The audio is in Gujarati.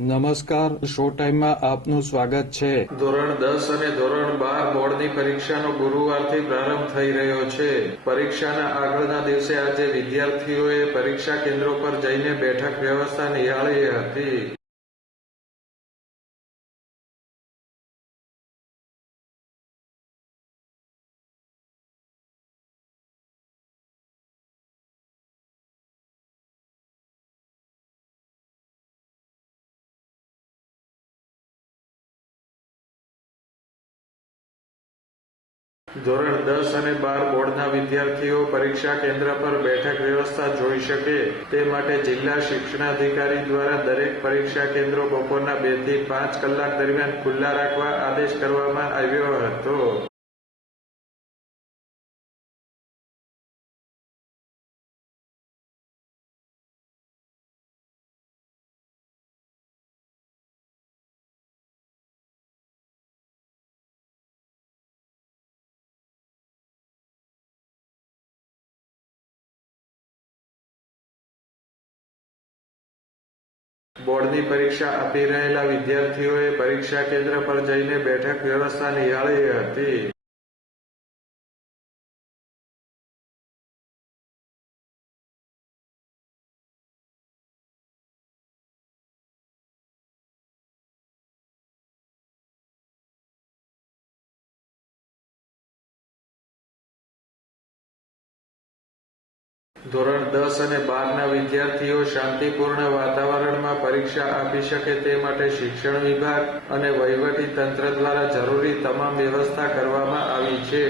નમસ્કાર, શો ટાઈમમાં આપનું સ્વાગત છે. ધોરણ 10 અને ધોરણ 12 બોર્ડની પરીક્ષાનો ગુરુવારથી પ્રારંભ થઈ રહ્યો છે. પરીક્ષાના આગળના દિવસે આજે વિદ્યાર્થીઓએ પરીક્ષા કેન્દ્રો પર જઈને બેઠક વ્યવસ્થા નિહાળી હતી. ધોરણ 10 અને 12 બોર્ડના વિદ્યાર્થીઓ પરીક્ષા કેન્દ્ર પર બેઠક વ્યવસ્થા જોઈ શકે તે માટે જિલ્લા શિક્ષણાધિકારી દ્વારા દરેક પરીક્ષા કેન્દ્રો બપોરના 2 થી 5 કલાક દરમિયાન ખુલ્લા રાખવા આદેશ કરવામાં આવ્યો હતો. બોર્ડની પરીક્ષા આપી રહેલા વિદ્યાર્થીઓએ પરીક્ષા કેન્દ્ર પર જઈને બેઠક વ્યવસ્થા નિહાળી હતી. ધોરણ 10 અને 12ના વિદ્યાર્થીઓ શાંતિપૂર્ણ વાતાવરણમાં પરીક્ષા આપી શકે તે માટે શિક્ષણ વિભાગ અને વહીવટી તંત્ર દ્વારા જરૂરી તમામ વ્યવસ્થા કરવામાં આવી છે.